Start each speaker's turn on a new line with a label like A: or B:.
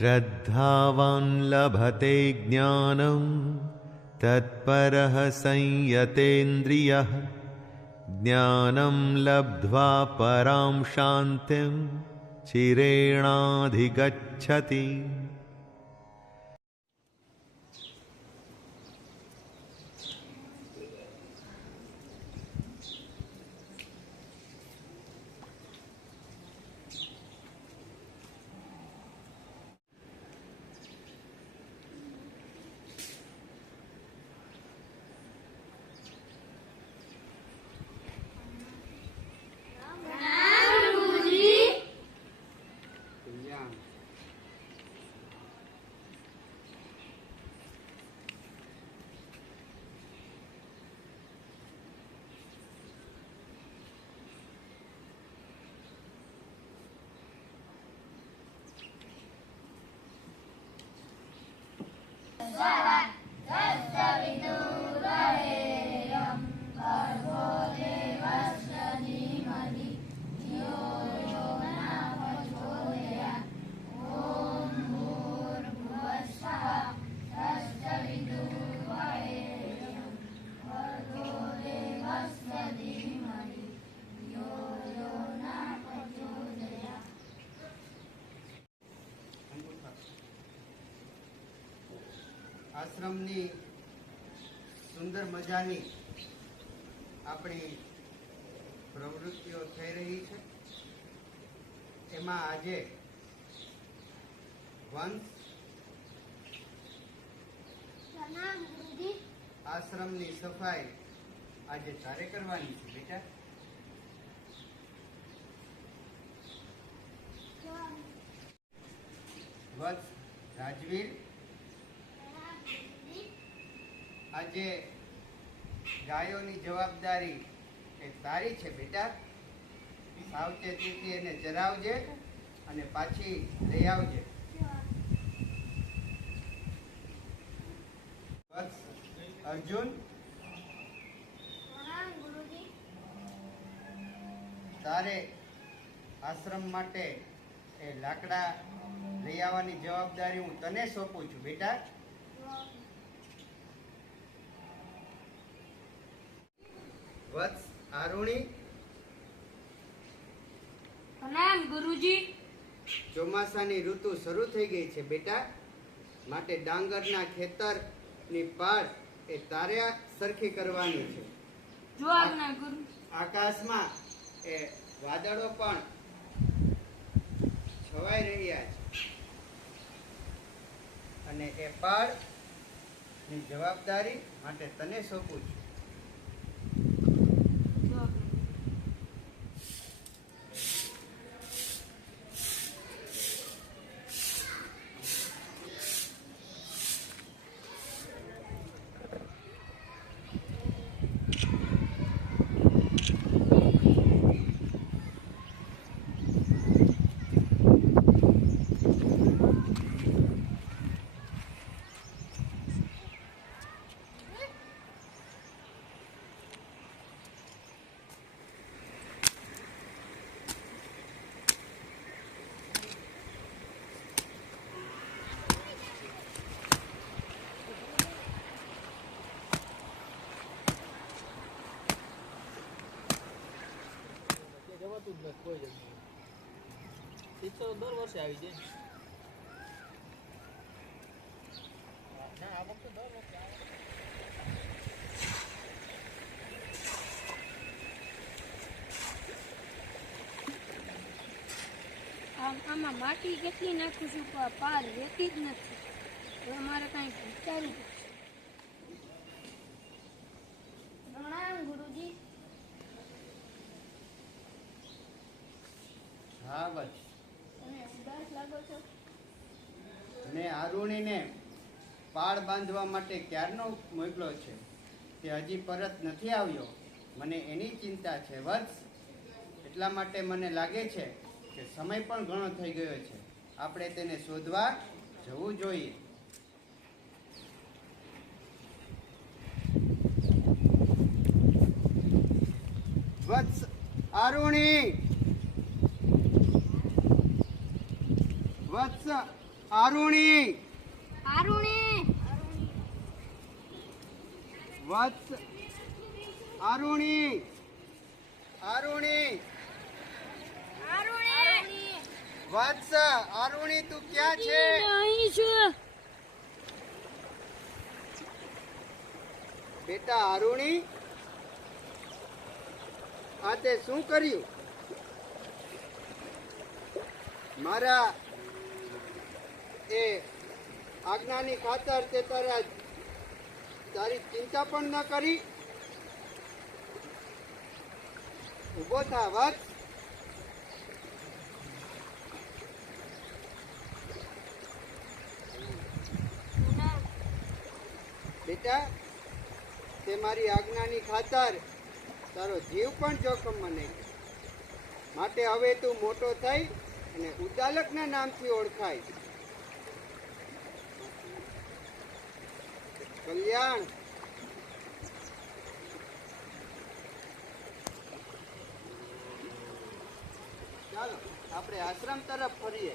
A: श्रद्धावान् लभते ज्ञानं तत्परः संयतेन्द्रियः। ज्ञानं लब्ध्वा परां शान्तिं चिरेणाधिगच्छति
B: Sala. આશ્રમની સુંદર મજાની આપણી પ્રવૃત્તિઓ થઈ રહી છે. એમાં આજે વંશ આશ્રમની સફાઈ આજે તારે કરવાની છે બેટા? વત્સ રાજવીર
C: પ્રણામ ગુરુજી
B: આજે ગાયોની જવાબદારી એ તારી છે બેટા. સાવચેતીથી એને ચરાવજે અને પાછી લઈ આવજે. અર્જુન. તારે આશ્રમ માટે એ લાકડા લઈ આવવાની જવાબદારી હું તને સોંપું છું બેટા. વત્સ આરુણી.
C: પ્રણામ ગુરુજી.
B: ચોમાસાની ઋતુ શરૂ થઈ ગઈ છે બેટા. માટે ડાંગરના ખેતરની પાળ એ તારે સરખી કરવાની છે.
C: જોવાના ગુરુ
B: આકાશમાં એ વાદળો પણ છવાઈ રહ્યા છે. અને એ પાળની જવાબદારી માટે તને સોંપું છું
D: જવાતું જ નથી કોઈ જગ્યાએ એ તો દર વર્ષે આવી જાય. ના આ વખતે દર વર્ષે આવે.
E: આમ- આમાં માટી કેટલી નાખું છું પણ પાર રહેતી જ નથી. હવે મારે કાંઈક વિચારવું પડશે.
C: પ્રણામ ગુરુજી
B: હા બસ.
C: તમે ઉદાસ લાગો છો?
B: અને આરુણીને પાળ બાંધવા માટે ક્યારનો મોકલો છે તે હજી પરત નથી આવ્યો? મને એની ચિંતા છે વત્સ. એટલા માટે મને લાગે છે કે સમય પણ ઘણો થઈ ગયો છે. આપણે તેને શોધવા જવું જોઈએ. વત્સ આરુણી વત્સ આરુણી.
E: આરુણી.
B: વત્સ આરુણી. આરુણી.
E: આરુણી.
B: વત્સ આરુણી તું ક્યાં છે?
E: અહીં છું.
B: બેટા આરુણી આ તે શું કર્યું? મારા એ આજ્ઞાની ખાતર તે તારા તારી ચિંતા પણ ન કરી. ઊભો થા, વત. બેટા, તે મારી આજ્ઞાની ખાતર, તારો જીવ પણ જોખમમાં નહીં માટે હવે તું મોટો થઈ અને ઉદાલકના નામથી ઓળખાય. કલ્યાણ. ચાલો આપણે આશ્રમ તરફ ફરીએ.